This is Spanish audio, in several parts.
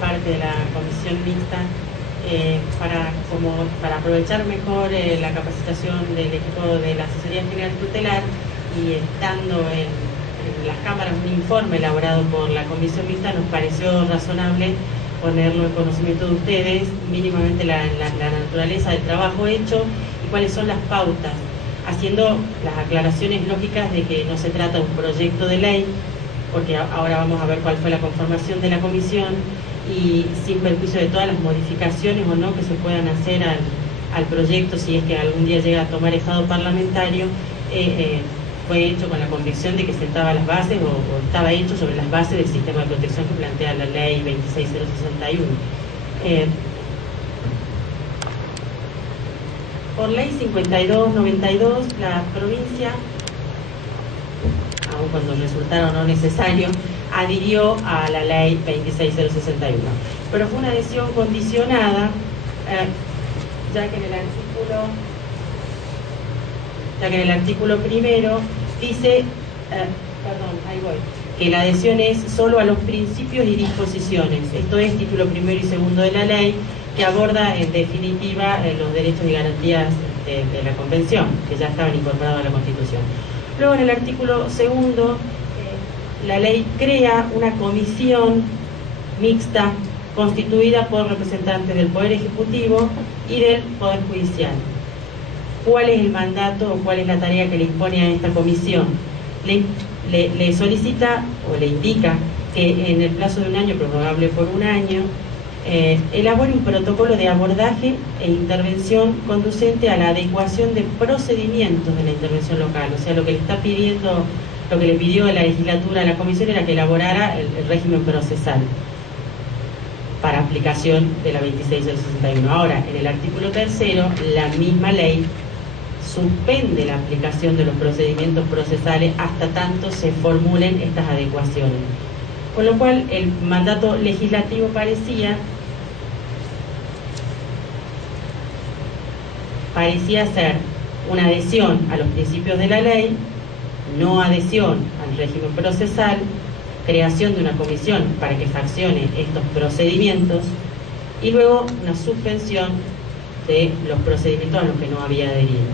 parte de la comisión mixta para aprovechar mejor la capacitación del equipo de la Asesoría General Tutelar, y estando en las cámaras un informe elaborado por la comisión mixta, nos pareció razonable ponerlo en conocimiento de ustedes, mínimamente la naturaleza del trabajo hecho y cuáles son las pautas, haciendo las aclaraciones lógicas de que no se trata de un proyecto de ley, porque ahora vamos a ver cuál fue la conformación de la comisión, y sin perjuicio de todas las modificaciones o no que se puedan hacer al proyecto, si es que algún día llega a tomar estado parlamentario, fue hecho con la convicción de que sentaba las bases o estaba hecho sobre las bases del sistema de protección que plantea la ley 26061. Por ley 5292, la provincia, aun cuando resultara no necesario, adhirió a la ley 26061. Pero fue una adhesión condicionada, ya que en el artículo primero dice, que la adhesión es solo a los principios y disposiciones. Esto es título primero y segundo de la ley, que aborda en definitiva los derechos y garantías de la Convención, que ya estaban incorporados a la Constitución. Luego, en el artículo segundo, la ley crea una comisión mixta constituida por representantes del Poder Ejecutivo y del Poder Judicial. ¿Cuál es el mandato o cuál es la tarea que le impone a esta comisión? Le solicita o le indica que en el plazo de un año, prorrogable por un año, elabore un protocolo de abordaje e intervención conducente a la adecuación de procedimientos de la intervención local. O sea, lo que le está pidiendo, lo que le pidió la legislatura a la comisión era que elaborara el régimen procesal para aplicación de la 26061. Ahora, en el artículo tercero, la misma ley suspende la aplicación de los procedimientos procesales hasta tanto se formulen estas adecuaciones. Con lo cual, el mandato legislativo parecía ser una adhesión a los principios de la ley, no adhesión al régimen procesal, creación de una comisión para que fraccione estos procedimientos y luego una suspensión de los procedimientos a los que no había adherido.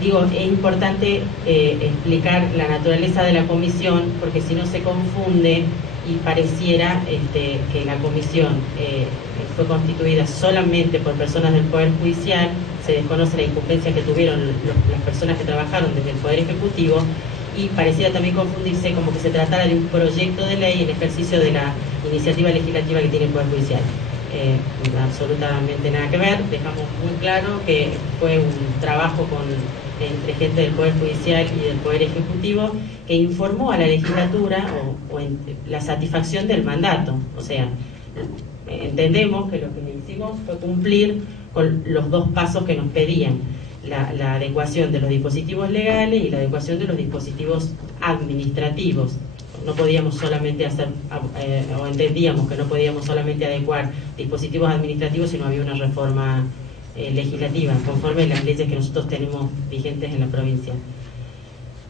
Digo, es importante explicar la naturaleza de la comisión, porque si no se confunde y pareciera que la comisión fue constituida solamente por personas del Poder Judicial, se desconoce la incumbencia que tuvieron las personas que trabajaron desde el Poder Ejecutivo, y pareciera también confundirse como que se tratara de un proyecto de ley en ejercicio de la iniciativa legislativa que tiene el Poder Judicial. Absolutamente nada que ver. Dejamos muy claro que fue un trabajo entre gente del Poder Judicial y del Poder Ejecutivo que informó a la legislatura o en la satisfacción del mandato. O sea, entendemos que lo que hicimos fue cumplir con los dos pasos que nos pedían: la adecuación de los dispositivos legales y la adecuación de los dispositivos administrativos. No podíamos solamente hacer, o entendíamos que no podíamos solamente adecuar dispositivos administrativos, sino había una reforma legislativa, conforme a las leyes que nosotros tenemos vigentes en la provincia.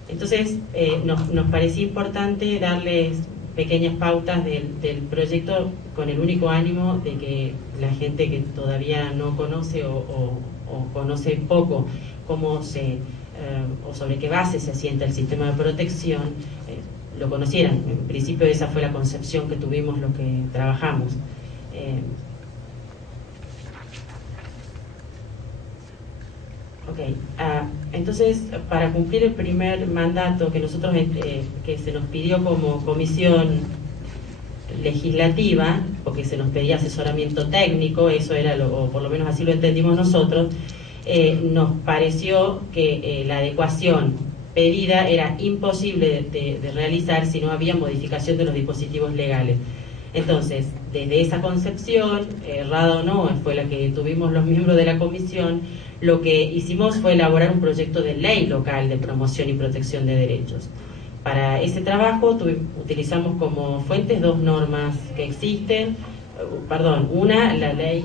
Entonces, nos parecía importante darles pequeñas pautas del proyecto con el único ánimo de que la gente que todavía no conoce o conoce poco cómo o sobre qué base se asienta el sistema de protección, lo conocieran. En principio esa fue la concepción que tuvimos los que trabajamos. Entonces, para cumplir el primer mandato que nosotros que se nos pidió como comisión legislativa, porque se nos pedía asesoramiento técnico, eso era o por lo menos así lo entendimos nosotros, nos pareció que la adecuación pedida era imposible de realizar si no había modificación de los dispositivos legales. Entonces, desde esa concepción, errada o no, fue la que tuvimos los miembros de la comisión, lo que hicimos fue elaborar un proyecto de ley local de promoción y protección de derechos. Para ese trabajo utilizamos como fuentes dos normas que existen, una, la ley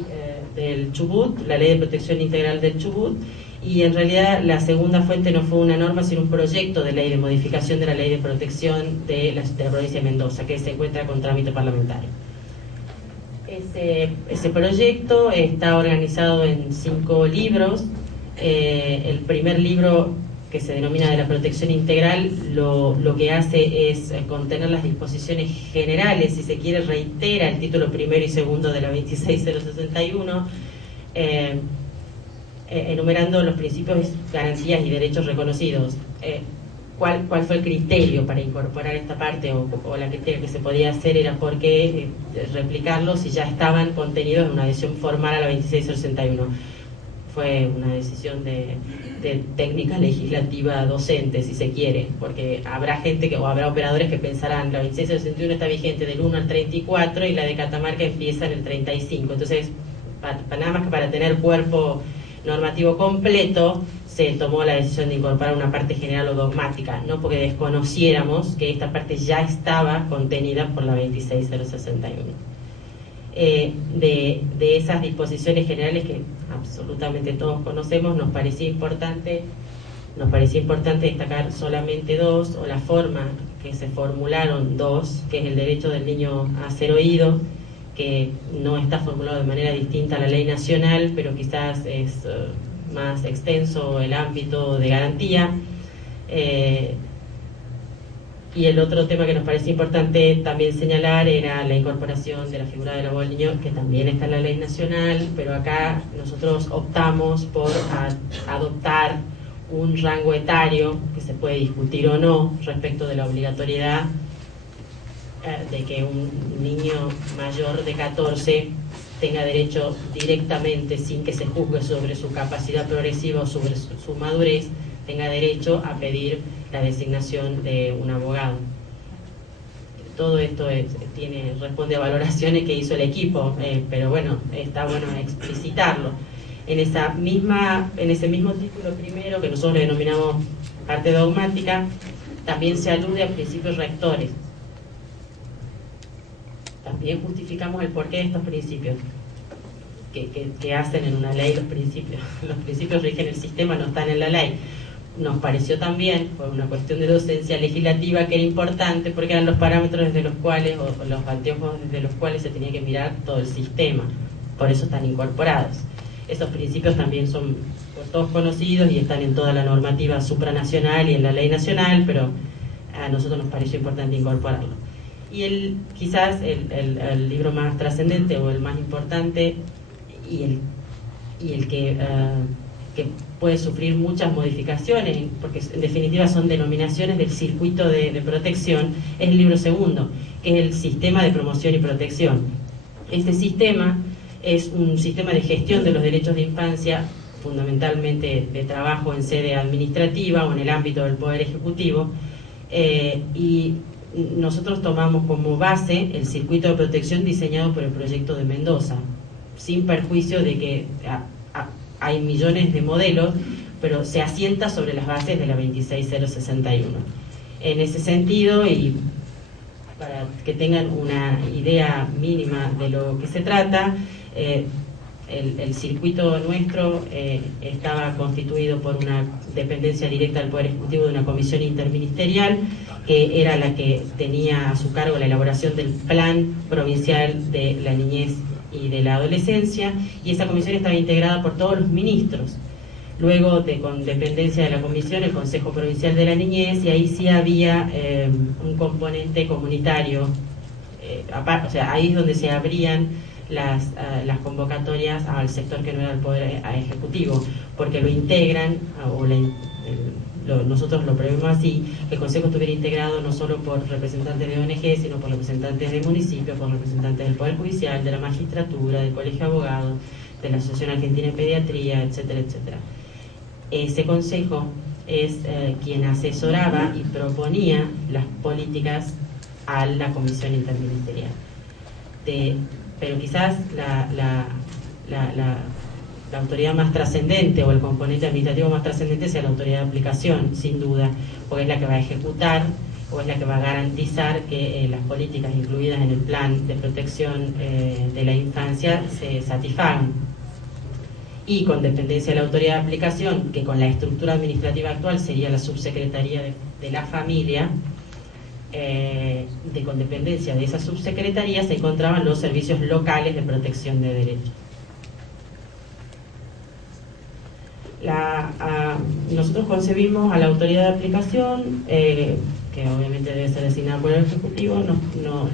del Chubut, la Ley de Protección Integral del Chubut, y en realidad la segunda fuente no fue una norma, sino un proyecto de ley de modificación de la Ley de Protección de la provincia de Mendoza, que se encuentra con trámite parlamentario. Ese proyecto está organizado en 5 libros. El primer libro, que se denomina de la protección integral, lo que hace es contener las disposiciones generales, si se quiere, reitera el título primero y segundo de la 26061, enumerando los principios, garantías y derechos reconocidos. ¿Cuál fue el criterio para incorporar esta parte, o la criterio que se podía hacer era por qué replicarlos si ya estaban contenidos en una adhesión formal a la 26061? Fue una decisión de técnica legislativa docente, si se quiere, porque habrá gente o habrá operadores que pensarán la 26061 está vigente del 1 al 34 y la de Catamarca empieza en el 35. Entonces, nada más que para tener cuerpo normativo completo, se tomó la decisión de incorporar una parte general o dogmática, no porque desconociéramos que esta parte ya estaba contenida por la 26061. De esas disposiciones generales que absolutamente todos conocemos, nos parecía importante destacar solamente 2, o la forma que se formularon 2, que es el derecho del niño a ser oído, que no está formulado de manera distinta a la ley nacional, pero quizás es más extenso el ámbito de garantía. Y el otro tema que nos parece importante también señalar era la incorporación de la figura del abogado del niño, que también está en la ley nacional, pero acá nosotros optamos por adoptar un rango etario, que se puede discutir o no, respecto de la obligatoriedad de que un niño mayor de 14 tenga derecho directamente, sin que se juzgue sobre su capacidad progresiva o sobre su madurez, tenga derecho a pedir la designación de un abogado. Todo esto responde a valoraciones que hizo el equipo, pero bueno, está bueno explicitarlo. En ese mismo título primero, que nosotros le denominamos parte dogmática, también se alude a principios rectores. También justificamos el porqué de estos principios, que hacen en una ley los principios. Los principios rigen el sistema, no están en la ley. Nos pareció también, por una cuestión de docencia legislativa, que era importante porque eran los parámetros desde los cuales, o los anteojos desde los cuales se tenía que mirar todo el sistema. Por eso están incorporados. Esos principios también son por todos conocidos y están en toda la normativa supranacional y en la ley nacional, pero a nosotros nos pareció importante incorporarlo. Y quizás el libro más trascendente o el más importante y el que puede sufrir muchas modificaciones, porque en definitiva son denominaciones del circuito de protección, es el libro segundo, que es el sistema de promoción y protección. Este sistema es un sistema de gestión de los derechos de infancia, fundamentalmente de trabajo en sede administrativa o en el ámbito del Poder Ejecutivo, y nosotros tomamos como base el circuito de protección diseñado por el proyecto de Mendoza, sin perjuicio de que hay millones de modelos, pero se asienta sobre las bases de la 26061. En ese sentido, y para que tengan una idea mínima de lo que se trata, el circuito nuestro estaba constituido por una dependencia directa del Poder Ejecutivo de una comisión interministerial, que era la que tenía a su cargo la elaboración del Plan Provincial de la Niñez y de la Adolescencia, y esa comisión estaba integrada por todos los ministros. Luego, con dependencia de la comisión, el Consejo Provincial de la Niñez, y ahí sí había un componente comunitario, aparte, o sea, ahí es donde se abrían las convocatorias al sector que no era el Poder Ejecutivo, porque lo integran, nosotros lo prevemos así, que el Consejo estuviera integrado no solo por representantes de ONG, sino por representantes de municipios, por representantes del Poder Judicial, de la Magistratura, del Colegio de Abogados, de la Asociación Argentina de Pediatría, etcétera, etcétera. Ese Consejo es quien asesoraba y proponía las políticas a la Comisión Interministerial. Pero quizás la autoridad más trascendente o el componente administrativo más trascendente sea la autoridad de aplicación, sin duda, porque es la que va a ejecutar o es la que va a garantizar que las políticas incluidas en el plan de protección de la infancia se satisfagan. Y con dependencia de la autoridad de aplicación, que con la estructura administrativa actual sería la subsecretaría de la familia, con dependencia de esa subsecretaría se encontraban los servicios locales de protección de derechos. Nosotros concebimos a la autoridad de aplicación, que obviamente debe ser designada por el Ejecutivo,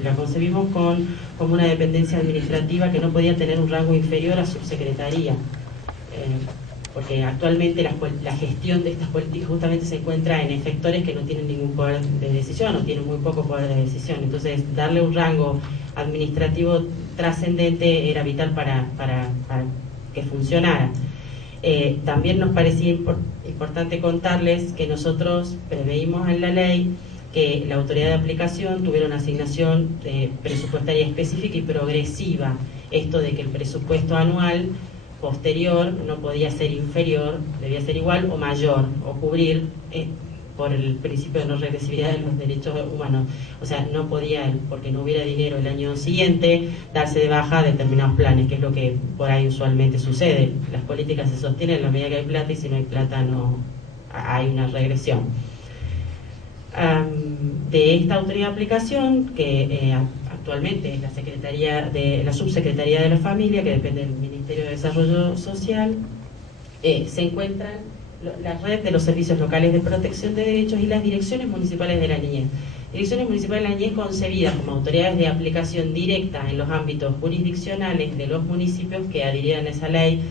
la concebimos como una dependencia administrativa que no podía tener un rango inferior a subsecretaría, porque actualmente la gestión de estas políticas justamente se encuentra en efectores que no tienen ningún poder de decisión o tienen muy poco poder de decisión. Entonces, darle un rango administrativo trascendente era vital para que funcionara. También nos parecía importante contarles que nosotros preveímos en la ley que la autoridad de aplicación tuviera una asignación presupuestaria específica y progresiva. Esto de que el presupuesto anual posterior no podía ser inferior, debía ser igual o mayor, o cubrir por el principio de no regresividad de los derechos humanos. O sea, no podía, porque no hubiera dinero el año siguiente, darse de baja determinados planes, que es lo que por ahí usualmente sucede. Las políticas se sostienen en la medida que hay plata, y si no hay plata no hay una regresión. De esta autoridad de aplicación, que actualmente es la Subsecretaría de la Familia, que depende del Ministerio de Desarrollo Social, se encuentran la red de los servicios locales de protección de derechos y las direcciones municipales de la niñez. Direcciones municipales de la niñez concebidas como autoridades de aplicación directa en los ámbitos jurisdiccionales de los municipios que adhirieran a esa ley,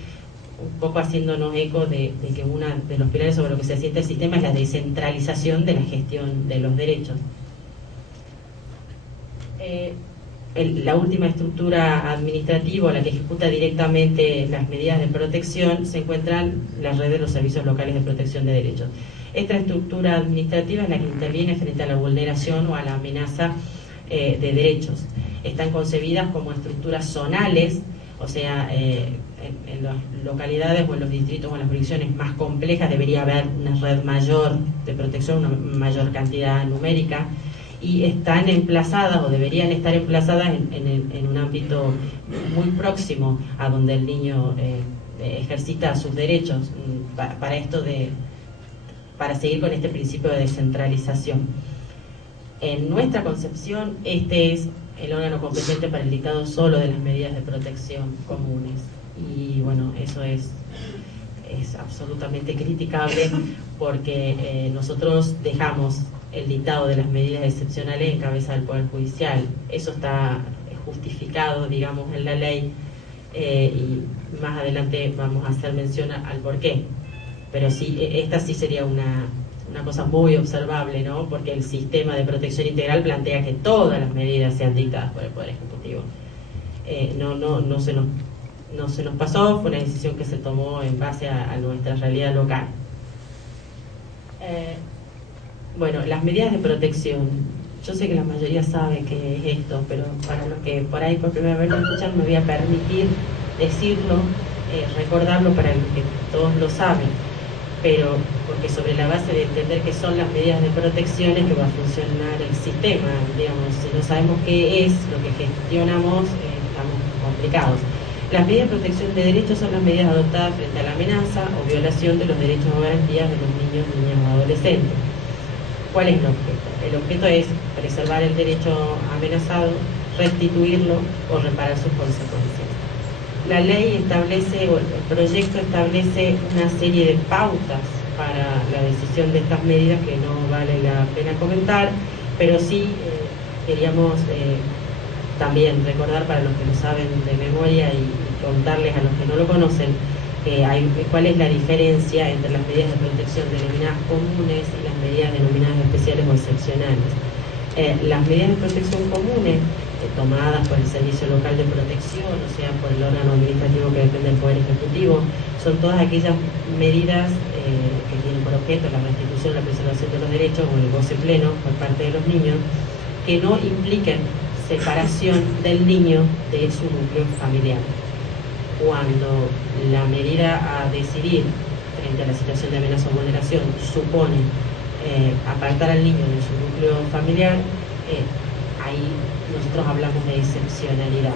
un poco haciéndonos eco de que uno de los pilares sobre los que se asienta el sistema es la descentralización de la gestión de los derechos. La última estructura administrativa, la que ejecuta directamente las medidas de protección, se encuentra en la red de los servicios locales de protección de derechos. Esta estructura administrativa es la que interviene frente a la vulneración o a la amenaza de derechos. Están concebidas como estructuras zonales, o sea, en las localidades o en los distritos o en las jurisdicciones más complejas debería haber una red mayor de protección, una mayor cantidad numérica, y están emplazadas o deberían estar emplazadas en un ámbito muy próximo a donde el niño ejercita sus derechos, para seguir con este principio de descentralización. En nuestra concepción, este es el órgano competente para el dictado solo de las medidas de protección comunes. Y bueno, eso es absolutamente criticable, porque nosotros dejamos el dictado de las medidas excepcionales en cabeza del Poder Judicial. Eso está justificado, digamos, en la ley, y más adelante vamos a hacer mención al porqué. Pero sí, esta sí sería una cosa muy observable, ¿no? Porque el sistema de protección integral plantea que todas las medidas sean dictadas por el Poder Ejecutivo. No se nos pasó, fue una decisión que se tomó en base a nuestra realidad local. Bueno, las medidas de protección. Yo sé que la mayoría sabe qué es esto, pero para los que por ahí por primera vez lo escuchan, me voy a permitir decirlo, recordarlo para los que todos lo saben, pero porque sobre la base de entender qué son las medidas de protección es que va a funcionar el sistema. Digamos, si no sabemos qué es lo que gestionamos, estamos complicados. Las medidas de protección de derechos son las medidas adoptadas frente a la amenaza o violación de los derechos o garantías de los niños, niñas o adolescentes. ¿Cuál es el objeto? El objeto es preservar el derecho amenazado, restituirlo o reparar sus consecuencias. La ley establece, o el proyecto establece una serie de pautas para la decisión de estas medidas que no vale la pena comentar, pero sí queríamos también recordar para los que lo saben de memoria y contarles a los que no lo conocen cuál es la diferencia entre las medidas de protección denominadas comunes y las medidas denominadas especiales o excepcionales. Las medidas de protección comunes, tomadas por el Servicio Local de Protección, o sea, por el órgano administrativo que depende del Poder Ejecutivo, son todas aquellas medidas que tienen por objeto la restitución, la preservación de los derechos o el goce pleno por parte de los niños, que no impliquen separación del niño de su núcleo familiar. Cuando la medida a decidir frente a la situación de amenaza o vulneración supone apartar al niño de su núcleo familiar, ahí nosotros hablamos de excepcionalidad.